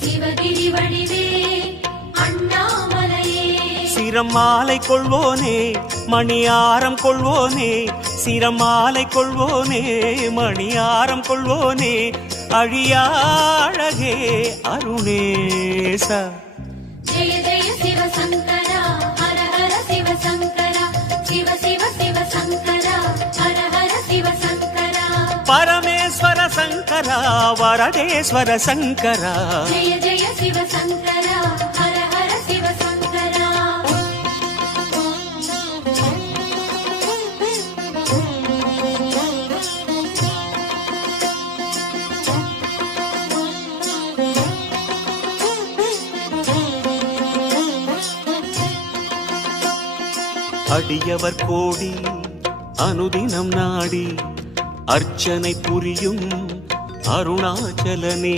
சிவகிரி வடிவே அண்ணாமலையே சிரமாலை கொள்வோனே மணியாரம் கொள்வோனே சிரமாலை கொள்வோனே மணியாரம் கொள்வோனே அழியாழகே அருணேசா ஜெய ஜெய சிவசங்கரா ஹர ஹர சிவசங்கரா சிவ சிவ சிவசங்கரா ஹர ஹர சிவசங்கரா பரமேஸ்வர சங்கரா வரதேஸ்வர சங்கரா ஜெய ஜெய சிவசங்கரா ஹர ஹர சிவசங்கரா அடியவர் கோடி அனுதினம் நாடி அர்ச்சனை புரியும் அருணாச்சலனே